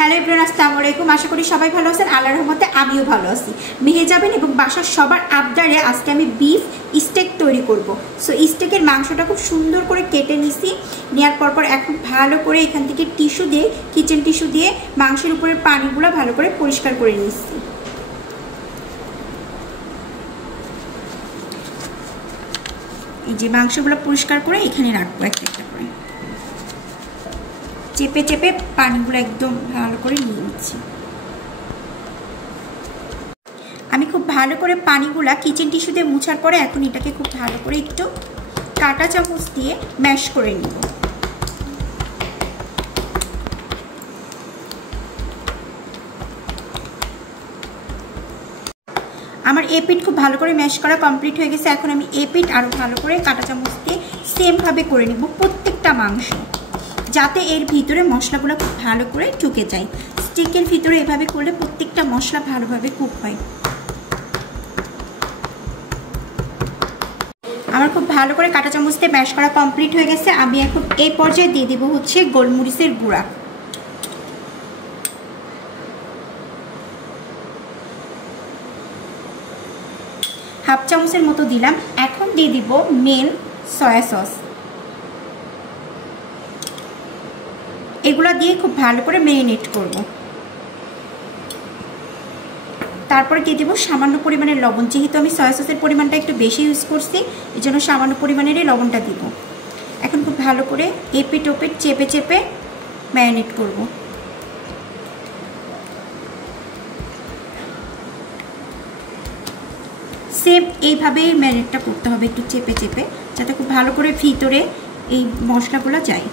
Hello everyone, আসসালামু আলাইকুম। আশা করি সবাই ভালো আছেন। আল্লাহর রহমতে আমিও ভালো আছি। মেহেজাবিন এবং বাসার সবার আবদারে আজকে আমি বিফ স্টেক তৈরি করব। সো স্টেকের মাংসটা খুব সুন্দর করে কেটে নিছি। নেওয়ার পর এখন ভালো করে এখান থেকে টিস্যু দিয়ে, কিচেন টিস্যু দিয়ে মাংসের উপরের পানিগুলো ভালো করে পরিষ্কার করে নিচ্ছি। এই যে মাংসগুলো পরিষ্কার করে এখানে রাখবো একটা একটা করে, চেপে চেপে পানিগুলো একদম ভালো করে নিয়ে নিচ্ছি। আমি খুব ভালো করে পানিগুলা কিচেন টিস্যু দিয়ে মুছার পরে এখন এটাকে খুব ভালো করে একটু কাঁটা চামচ দিয়ে ম্যাশ করে নিব। আমার এ পিঠ খুব ভালো করে ম্যাশ করা কমপ্লিট হয়ে গেছে। এখন আমি এ পিঠ আরও ভালো করে কাঁটা চামচ দিয়ে সেমভাবে করে নিব প্রত্যেকটা মাংস, যাতে এর ভিতরে মশলাগুলো খুব ভালো করে ঢুকে যায়। স্টেকের ভিতরে এভাবে করলে প্রত্যেকটা মশলা ভালোভাবে কুক হয়। আমার খুব ভালো করে কাঁটা চামচ দিয়ে ম্যাশ করা কমপ্লিট হয়ে গেছে। আমি এখন এই পর্যায়ে দিয়ে দেবো হচ্ছে গোলমরিচের গুঁড়া। হাফ চামচের মতো দিলাম। এখন দিয়ে দিব মেন সয়া সস। এগুলো দিয়ে খুব ভালো করে ম্যারিনেট করব। তারপরে দিয়ে দেবো সামান্য পরিমাণের লবণ। যেহেতু আমি সয়া সসের পরিমাণটা একটু বেশি ইউজ করছি, এই জন্য সামান্য পরিমাণেরই লবণটা দিব। এখন খুব ভালো করে এপিট ওপিট চেপে চেপে ম্যারিনেট করব। সেম এইভাবেই ম্যারিনেটটা করতে হবে, একটু চেপে চেপে, যাতে খুব ভালো করে ভিতরে এই মশলাগুলো যায়।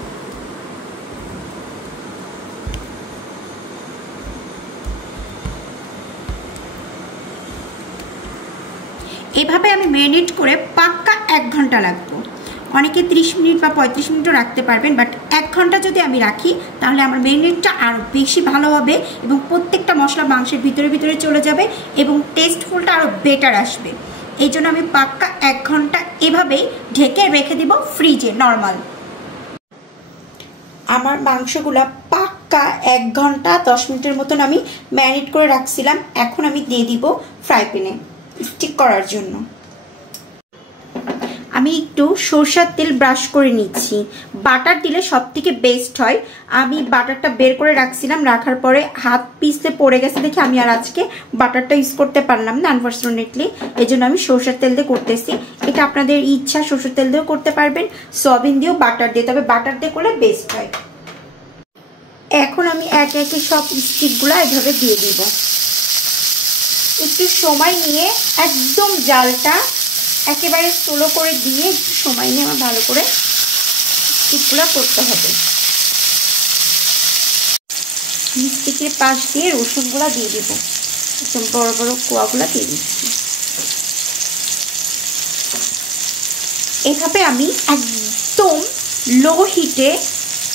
এইভাবে আমি ম্যারিনেট করে পাক্কা 1 ঘন্টা লাগবে। অনেকে 30 মিনিট বা 35 মিনিটও রাখতে পারবেন, বাট 1 ঘন্টা যদি আমি রাখি তাহলে আমার ম্যারিনেটটা আরও বেশি ভালো হবে এবং প্রত্যেকটা মশলা মাংসের ভিতরে ভিতরে চলে যাবে এবং টেস্টফুলটা আরও বেটার আসবে। এই জন্য আমি পাক্কা 1 ঘন্টা এভাবেই ঢেকে রেখে দিব ফ্রিজে নর্মাল। আমার মাংসগুলা পাক্কা 1 ঘন্টা 10 মিনিটের মতন আমি ম্যারিনেট করে রাখছিলাম। এখন আমি দিয়ে দিব ফ্রাই প্যানে স্টিক করার জন্য। আমি একটু সরষের তেল ব্রাশ করে নিচ্ছি। বাটার দিলে সব থেকে বেস্ট হয়। আমি বাটারটা বের করে রাখছিলাম, রাখার পরে হাত পিছলে পড়ে গেছে দেখে আমি আর আজকে বাটারটা ইউজ করতে পারলাম না আনফরচুনেটলি। এই জন্য আমি সরষের তেল দিয়ে করতেছি। এটা আপনাদের ইচ্ছা, সরষের তেল দিয়েও করতে পারবেন, সয়াবিন দিয়েও, বাটার দিয়ে, তবে বাটার দিয়ে করলে বেস্ট হয়। এখন আমি একে একে সব স্টিকগুলো এভাবে দিয়ে দিব। একটু সময় নিয়ে একদম জালটা একেবারে স্লো করে দিয়ে একটু সময় নিয়ে আমার ভালো করে স্টিকগুলো করতে হবে। স্টিকের পাশ দিয়ে রসুনগুলো দিয়ে দিব, একদম বড় বড় কোয়াগুলো দিয়ে দিচ্ছি। এভাবে আমি একদম লো হিটে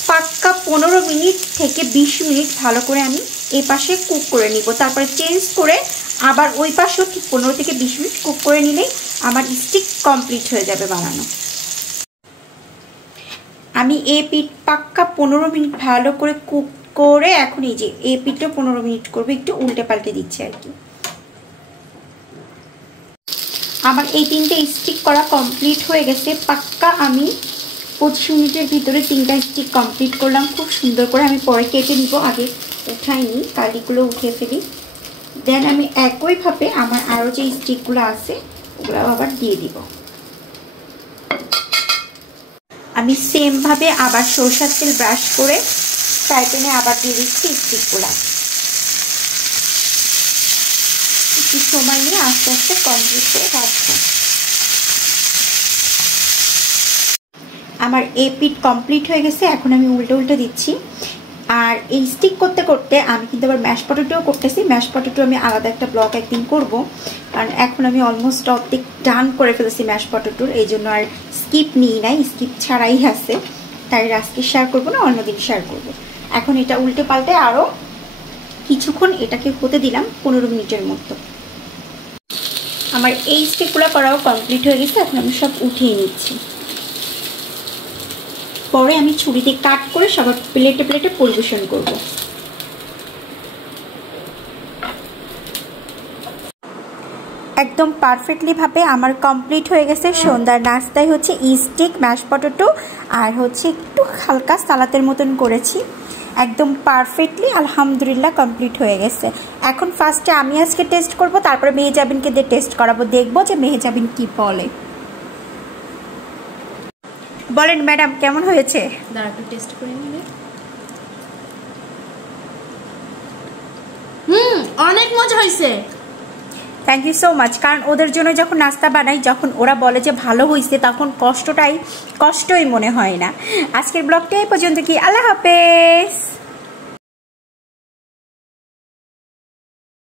পাক্কা 15 মিনিট থেকে 20 মিনিট ভালো করে আমি এই পাশে কুক করে নিব। তারপরে চেঞ্জ করে আবার ওই পাশেও ঠিক 15 থেকে 20 মিনিট কুক করে নিলেই আমার স্টিক কমপ্লিট হয়ে যাবে বানানো। আমি এই পিঠ পাক্কা 15 মিনিট ভালো করে কুক করে এখন এই যে এই পিঠটা 15 মিনিট করবো, একটু উল্টে পাল্টে দিচ্ছি আর কি। আমার এই 3টে স্টিক করা কমপ্লিট হয়ে গেছে। পাক্কা আমি 25 মিনিটের ভিতরে 3টা স্টিক কমপ্লিট করলাম খুব সুন্দর করে। আমি পরে কেটে নিব, আগে উঠাইনি, কালিগুলো উঠিয়ে ফেলি। দেন আমি একইভাবে আমার আরও যে স্টিকগুলো আছে ওগুলো আবার দিয়ে দিব। আমি সেমভাবে আবার সরষের তেল ব্রাশ করে ফ্রাই প্যানে আবার দিয়ে দিচ্ছি স্টিকগুলো। একটু সময় নিয়ে আস্তে আস্তে কমপ্লিট করে রাখবো। আমার এই পিঠ কমপ্লিট হয়ে গেছে। এখন আমি উল্টে উল্টে দিচ্ছি। আর এই স্টিক করতে করতে আমি কিন্তু আবার ম্যাশ পটেটোও করতেছি। ম্যাশ পটেটো আমি আলাদা একটা ব্লগ একদিন করব, কারণ এখন আমি অলমোস্ট অর্ধেক ডান করে ফেলেছি ম্যাশ পটেটোর। এই জন্য আর স্কিপ নিই নাই, স্কিপ ছাড়াই আছে, তাই আজকে শেয়ার করবো না, অন্যদিন শেয়ার করব। এখন এটা উল্টে পাল্টে আরও কিছুক্ষণ এটাকে হতে দিলাম 15 মিনিটের মতো। আমার এই স্টিকগুলো করাও কমপ্লিট হয়ে গেছে। এখন আমি সব উঠিয়ে নিচ্ছি। পরে আমি ছুরি দিয়ে কাট করে সবার প্লেটে প্লেটে পরিবেশন করব। একদম পারফেক্টলি ভাবে আমার কমপ্লিট হয়ে গেছে সন্ধ্যার নাস্তায় হচ্ছে স্টিক ম্যাশ পটেটো আর হচ্ছে একটু হালকা সালাতের মতন করেছি একদম পারফেক্টলি আলহামদুলিল্লাহ কমপ্লিট হয়ে গেছে এখন ফার্স্টে আমি আজকে টেস্ট করব তারপরে মেহেজাবিনকে দিয়ে টেস্ট করাবো দেখবো যে মেহেজাবিন কি বলে বলেন ম্যাডাম কেমন হয়েছে দাঁড়া একটু টেস্ট করে নিলে অনেক মজা হয়েছে থ্যাংক ইউ সো মাচ কারণ ওদের জন্য যখন নাস্তা বানাই যখন ওরা বলে যে ভালো হয়েছে তখন কষ্টই মনে হয় না আজকের ব্লগটা এই পর্যন্ত কি আল্লাহ হাফেজ